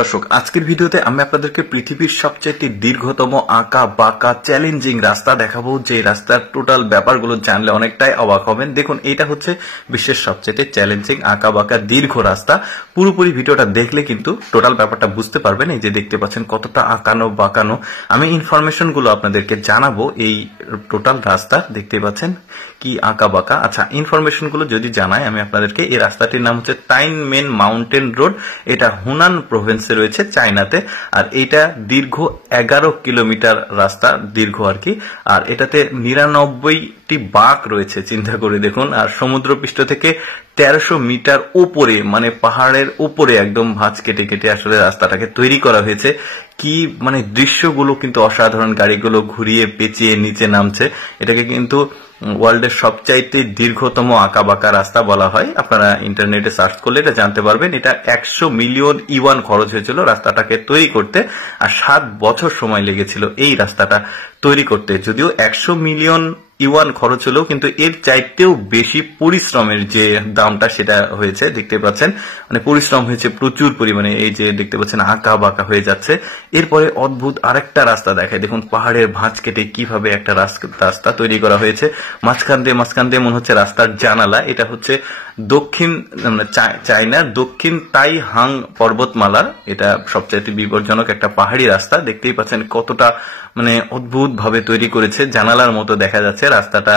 দর্শক, আজকের ভিডিওতে আমি আপনাদেরকে পৃথিবীর সবচেয়ে দীর্ঘতম আঁকা বাঁকা চ্যালেঞ্জিং রাস্তা দেখাবো, যে রাস্তার টোটাল ব্যাপারগুলো জানলে অনেকটাই অবাক হবেন। দেখুন, এটা হচ্ছে বিশ্বের সবচেয়ে চ্যালেঞ্জিং আঁকা বাঁকা দীর্ঘ রাস্তা। পুরোপুরি ভিডিওটা দেখলে কিন্তু টোটাল ব্যাপারটা বুঝতে পারবেন। এই যে দেখতে পাচ্ছেন কতটা আঁকানো বাঁকানো, আমি ইনফরমেশন গুলো আপনাদেরকে জানাবো। এই টোটাল রাস্তা দেখতে পাচ্ছেন কি আঁকা বাঁকা। আচ্ছা, ইনফরমেশন গুলো যদি জানাই আমি আপনাদেরকে, এই রাস্তাটির নাম হচ্ছে টাইনমেন মাউন্টেন রোড। এটা হুনান প্রভিন্সে রয়েছে, চায়নাতে। আর এটা দীর্ঘ 11 কিলোমিটার রাস্তা দীর্ঘ আর কি। আর এটাতে 99টি বাঁক রয়েছে, চিন্তা করে দেখুন। আর সমুদ্রপৃষ্ঠ থেকে 1300 মিটার উপরে, মানে পাহাড়ের উপরে একদম ভাঁজ কেটে কেটে আসলে রাস্তাটাকে তৈরি করা হয়েছে। কি মানে দৃশ্যগুলো কিন্তু অসাধারণ, গাড়িগুলো ঘুরিয়ে পেঁচিয়ে নিচে নামছে। এটাকে কিন্তু ওয়ার্ল্ডের সবচাইতে দীর্ঘতম আঁকা বাঁকা রাস্তা বলা হয়। আপনারা ইন্টারনেটে সার্চ করলে এটা জানতে পারবেন। এটা 100 মিলিয়ন ইউয়ান খরচ হয়েছিল রাস্তাটাকে তৈরি করতে, আর 7 বছর সময় লেগেছিল এই রাস্তাটা তৈরি করতে। যদিও 100 মিলিয়ন ইউয়ান খরচ হলেও কিন্তু এর চাইতেও বেশি পরিশ্রমের যে দামটা সেটা হয়েছে, দেখতে পাচ্ছেন। মানে পরিশ্রম হয়েছে প্রচুর পরিমাণে। এই যে দেখতে পাচ্ছেন আঁকা বাঁকা হয়ে যাচ্ছে। এরপরে অদ্ভুত আরেকটা রাস্তা দেখায়। দেখুন পাহাড়ের ভাঁজ কেটে কিভাবে একটা রাস্তা তৈরি করা হয়েছে। মাঝখান দিয়ে মনে হচ্ছে রাস্তার জানালা। এটা হচ্ছে দক্ষিণ চায়নার দক্ষিণ তাই হাং পর্বতমালার এটা সবচাইতে বিপজ্জনক একটা পাহাড়ি রাস্তা। দেখতেই পাচ্ছেন কতটা মানে অদ্ভুত ভাবে তৈরি করেছে, জানালার মতো দেখা যাচ্ছে রাস্তাটা,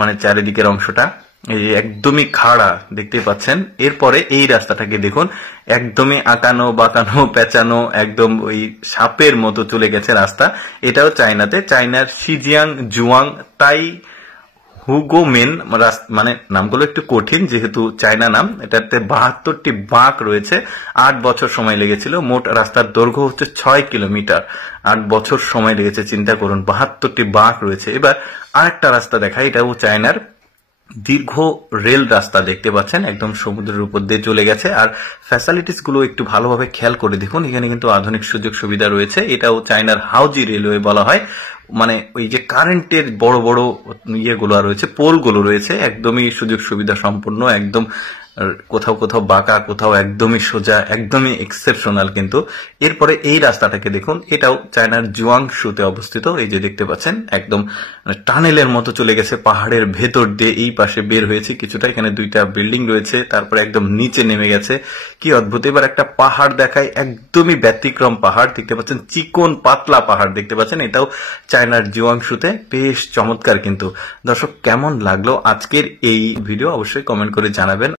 মানে চারিদিকের অংশটা এই একদমই খাড়া দেখতে পাচ্ছেন। এরপরে এই রাস্তাটাকে দেখুন, একদমই আঁকানো বাঁকানো পেঁচানো, একদম ওই সাপের মতো চলে গেছে রাস্তা। এটাও চায়নাতে, চায়নার শিজিয়াং জুয়াং তাই হুগোমেন, মানে নামগুলো একটু কঠিন যেহেতু চায়না নাম। এটাতে 72টি বাঁক রয়েছে। 8 বছর সময় লেগেছিল। মোট রাস্তার দৈর্ঘ্য হচ্ছে 6 কিলোমিটার। 8 বছর সময় লেগেছে, চিন্তা করুন। 72টি বাঁক রয়েছে। এবার আরেকটা রাস্তা দেখায়। এটাও চায়নার দীর্ঘ রেল রাস্তা দেখতে পাচ্ছেন, একদম সমুদ্রের উপর দিয়ে চলে গেছে। আর ফ্যাসিলিটিস গুলো একটু ভালোভাবে খেয়াল করে দেখুন, এখানে কিন্তু আধুনিক সুযোগ সুবিধা রয়েছে। এটাও চায়নার হাউজি রেলওয়ে বলা হয়। মানে ওই যে কারেন্টের বড় বড় ইয়েগুলো রয়েছে, পোলগুলো রয়েছে, একদমই সুযোগ সুবিধা সম্পন্ন, একদম কোথাও কোথাও বাঁকা, কোথাও একদমই সোজা, একদমই এক্সেপশনাল কিন্তু। এরপরে এই রাস্তাটাকে দেখুন, এটাও চায়নার জুয়াংশুতে অবস্থিত। এই যে দেখতে পাচ্ছেন একদম টানেলের মতো চলে গেছে পাহাড়ের ভেতর দিয়ে। এই পাশে বের হয়েছে কিছুটা, এখানে 2টা বিল্ডিং রয়েছে, তারপরে একদম নিচে নেমে গেছে। কি অদ্ভুত। এবার একটা পাহাড় দেখায়, একদমই ব্যতিক্রম পাহাড় দেখতে পাচ্ছেন, চিকন পাতলা পাহাড় দেখতে পাচ্ছেন। এটাও চায়নার জুয়াংশুতে। বেশ চমৎকার কিন্তু। দর্শক, কেমন লাগলো আজকের এই ভিডিও অবশ্যই কমেন্ট করে জানাবেন।